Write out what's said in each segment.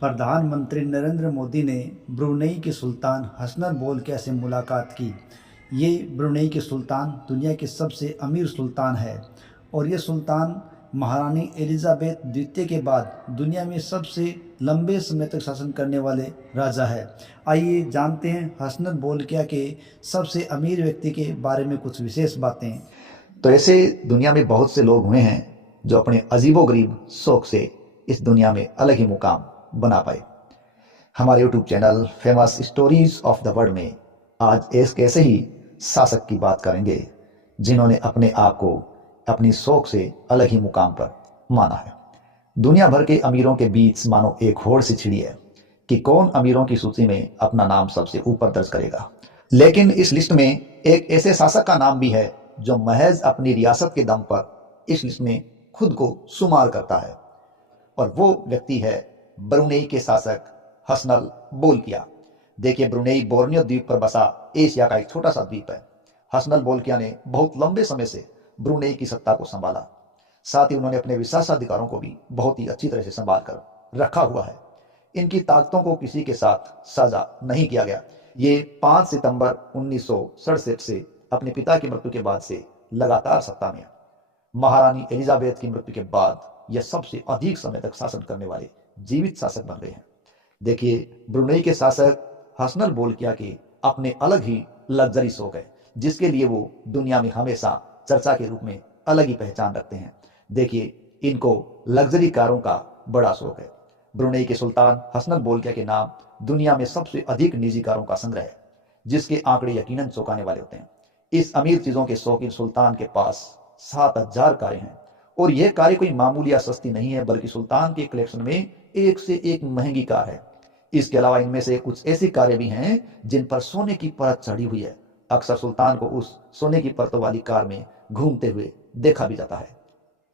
प्रधानमंत्री नरेंद्र मोदी ने ब्रुनेई के सुल्तान हसनल बोलकिया से मुलाकात की। ये ब्रुनेई के सुल्तान दुनिया के सबसे अमीर सुल्तान है और ये सुल्तान महारानी एलिज़ाबेथ द्वितीय के बाद दुनिया में सबसे लंबे समय तक शासन करने वाले राजा है। आइए जानते हैं हसनल बोलकिया के सबसे अमीर व्यक्ति के बारे में कुछ विशेष बातें। तो ऐसे दुनिया में बहुत से लोग हुए हैं जो अपने अजीबोगरीब शौक से इस दुनिया में अलग ही मुकाम बना पाए। हमारे YouTube channel famous stories of the world में आज एक ऐसे ही शासक की बात करेंगे जिन्होंने अपने आप को अपनी शौक से अलग ही मुकाम पर माना है। दुनिया भर के अमीरों के बीच मानो एक होड़ सी छिड़ी है कि कौन अमीरों की सूची में अपना नाम सबसे ऊपर दर्ज करेगा। लेकिन इस लिस्ट में एक ऐसे शासक का नाम भी है जो महज अपनी रियासत के दम पर इस लिस्ट में खुद को शुमार करता है, और वो व्यक्ति है ब्रुनेई के शासक हसनल बोलकिया। देखिए, ब्रुनेई बोर्नियो द्वीप पर बसा एशिया का एक छोटा सा द्वीप है। हसनल बोलकिया ने बहुत लंबे समय से ब्रुनेई की सत्ता को संभाला। साथ ही उन्होंने अपने विशेषाधिकारों को भी बहुत ही अच्छी तरह से संभाल कर रखा हुआ है। इनकी ताकतों को किसी के साथ साझा नहीं किया गया। ये 5 सितंबर 1967 से अपने पिता की मृत्यु के बाद से लगातार सत्ता में है। महारानी एलिजाबेथ की मृत्यु के बाद यह सबसे अधिक समय तक शासन करने वाले जीवित शासक बन गए हैं। देखिए, ब्रुनेई के शासक हसनल बोलकिया के अपने अलग ही लग्जरी शौक है, जिसके लिए वो दुनिया में हमेशा चर्चा के रूप में अलग ही पहचान रखते हैं। देखिए, इनको लग्जरी कारों का बड़ा शौक है। ब्रुनेई के सुल्तान हसनल बोलकिया के नाम दुनिया में सबसे अधिक निजी कारों का संग्रह है, जिसके आंकड़े यकीनन चौंकाने वाले होते हैं। इस अमीर चीजों के शौकीन सुल्तान के पास 7000 कारें हैं, और यह कारें कोई मामूली या सस्ती नहीं है, बल्कि सुल्तान के कलेक्शन में एक से एक महंगी कार है। इसके अलावा इनमें से कुछ ऐसी कारें भी हैं जिन पर सोने की परत चढ़ी हुई है। अक्सर सुल्तान को उस सोने की परतों वाली कार में घूमते हुए देखा भी जाता है।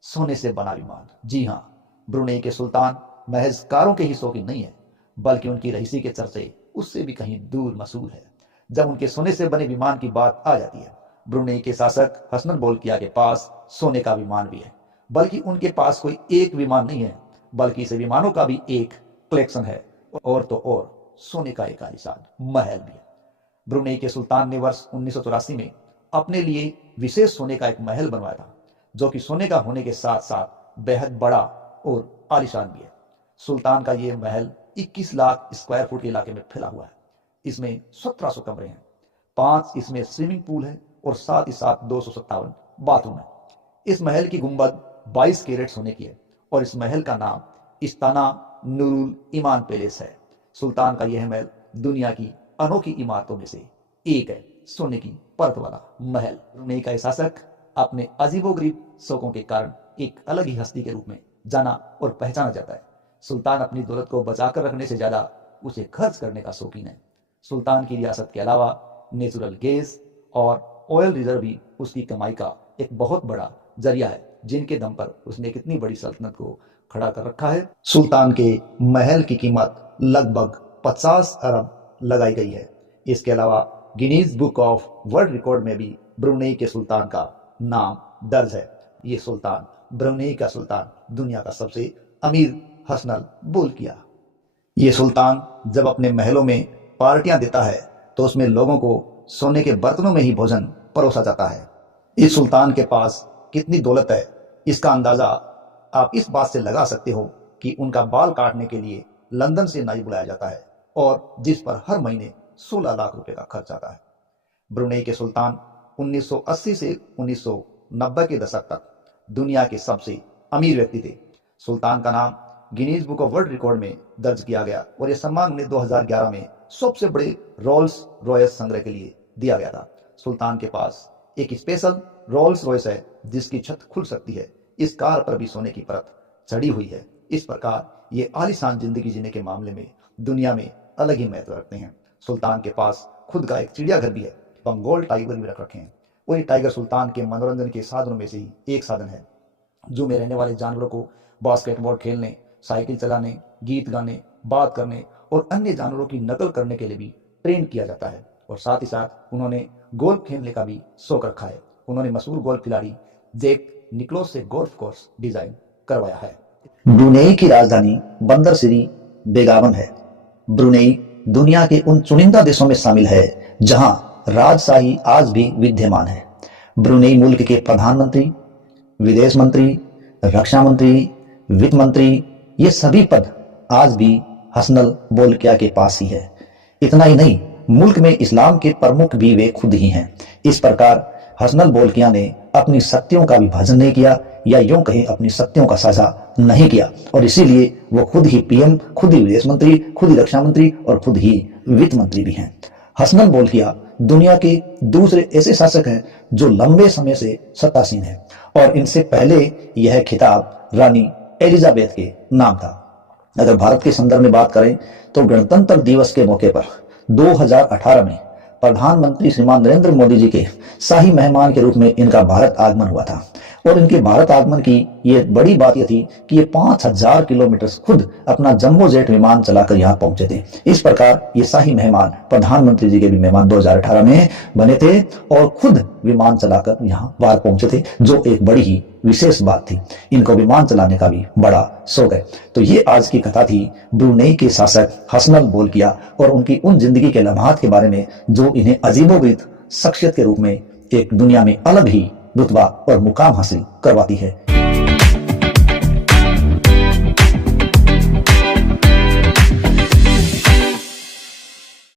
सोने से बना विमान। जी हाँ, ब्रुनेई के सुल्तान महज कारों के ही शौकीन नहीं है, बल्कि उनकी रईसी के चर्चे उससे भी कहीं दूर मशहूर है जब उनके सोने से बने विमान की बात आ जाती है। ब्रुनेई के शासक हसनल बोलकिया के पास सोने का विमान भी है, बल्कि उनके पास कोई एक विमान नहीं है, बल्कि इस विमानों का भी एक कलेक्शन है। और तो और सोने का एक आलीशान महल भी है। ब्रुनेई के सुल्तान ने वर्ष 1984 में अपने लिए विशेष सोने का एक महल बनवाया था, जो कि सोने का होने के साथ साथ बेहद बड़ा और आलीशान भी है। सुल्तान का यह महल 21 लाख स्क्वायर फुट के इलाके में फैला हुआ है। इसमें 1700 कमरे हैं, 5 इसमें स्विमिंग पूल है और साथ ही साथ 257 बाथरूम है। इस महल की गुंबद 22 कैरेट सोने की है, और इस महल का नाम इस्ताना नूरुल ईमान पैलेस है। सुल्तान का यह महल दुनिया की अनोखी इमारतों में से एक है। सोने की परत वाला महल। ब्रुनेई का शासक अपने अजीबोगरीब शौकों के कारण एक अलग ही हस्ती के रूप में जाना और पहचाना जाता है। सुल्तान अपनी दौलत को बचाकर रखने से ज्यादा उसे खर्च करने का शौकीन है। सुल्तान की रियासत के अलावा नेचुरल गैस और ऑयल रिजर्व भी उसकी कमाई का एक बहुत बड़ा जरिया है, जिनके दम पर उसने कितनी बड़ी सल्तनत को खड़ा कर रखा है। सुल्तान के महल की कीमत लगभग 50 अरब लगाई गई है। इसके अलावा Guinness book of world record में भी ब्रुनेई के सुल्तान का नाम दर्ज है। ये सुल्तान, ब्रुनेई का सुल्तान, दुनिया का सबसे अमीर हसनल बोलकिया। ये सुल्तान जब अपने महलों में पार्टियां देता है तो उसमें लोगों को सोने के बर्तनों में ही भोजन परोसा जाता है। इस सुल्तान के पास कितनी दौलत है, इसका अंदाजा आप इस बात से लगा सकते हो कि उनका बाल काटने के लिए लंदन से नाई बुलाया जाता है, और जिस पर हर महीने 16 लाख रुपए का खर्च आता है। ब्रुनेई के सुल्तान 1980 से 1990 के दशक तक दुनिया के सबसे अमीर व्यक्ति थे। सुल्तान का नाम Guinness book of world record में दर्ज किया गया, और यह सम्मान उन्हें 2011 में सबसे बड़े रोल्स रॉयस संग्रह के लिए दिया गया था। सुल्तान के पास एक स्पेशल रोल्स रॉयस है जिसकी छत खुल सकती है। इस कार पर भी सोने की परत चढ़ी हुई है। इस प्रकार ये आलीशान जिंदगी जीने के मामले में दुनिया में अलग ही महत्व रखते हैं। सुल्तान के पास खुद का एक चिड़ियाघर भी है, बंगाल टाइगर भी रख रखे हैं। और ये टाइगर सुल्तान के मनोरंजन के साधनों में से ही एक साधन है। जू में रहने वाले जानवरों को बास्केटबॉल खेलने, साइकिल चलाने, गीत गाने, बात करने और अन्य जानवरों की नकल करने के लिए भी ट्रेन किया जाता है। और साथ ही साथ उन्होंने गोल्फ खेलने का भी शौक रखा है। उन्होंने मशहूर गोल्फ खिलाड़ी जैक निक्लोस से गोल्फ कोर्स डिजाइन करवाया है। ब्रुनेई की राजधानी बंदर सिटी बेगावन है। ब्रुनेई दुनिया के उन चुनिंदा देशों में शामिल है जहां राजशाही आज भी विद्यमान है। ब्रुनेई मुल्क के प्रधानमंत्री, विदेश मंत्री, रक्षा मंत्री, वित्त मंत्री, ये सभी पद आज भी हसनल बोलकिया के पास ही है। इतना ही नहीं, मुल्क में इस्लाम के प्रमुख भी वे खुद ही हैं। इस प्रकार हसनल बोलकिया ने अपनी शक्तियों का विभाजन नहीं किया, या यूं कहें अपनी शक्तियों का साझा नहीं किया, और इसीलिए वो खुद ही पीएम, खुद ही विदेश मंत्री, खुद ही रक्षा मंत्री और खुद ही वित्त मंत्री भी हैं। हसनल बोलकिया दुनिया के दूसरे ऐसे शासक हैं जो लंबे समय से सत्तासीन हैं, और इनसे पहले यह खिताब रानी एलिजाबेथ के नाम था। अगर भारत के संदर्भ में बात करें तो गणतंत्र दिवस के मौके पर 2018 में प्रधानमंत्री श्रीमान नरेंद्र मोदी जी के शाही मेहमान के रूप में इनका भारत आगमन हुआ था, और इनके भारत आगमन की ये बड़ी बात यह थी कि ये 5000 किलोमीटर खुद अपना जंबो जेट विमान चलाकर यहाँ पहुंचे थे। इस प्रकार ये शाही मेहमान, प्रधानमंत्री जी के भी मेहमान 2018 में बने थे और खुद विमान चलाकर यहाँ बाहर पहुंचे थे, जो एक बड़ी ही विशेष बात थी। इनको विमान चलाने का भी बड़ा शौक है। तो ये आज की कथा थी ब्रुनेई के शासक हसनल बोलकिया और उनकी उन जिंदगी के लम्हात के बारे में जो इन्हें अजीबोगरीब शख्सियत के रूप में एक दुनिया में अलग ही रुतबा और मुकाम हासिल करवाती है।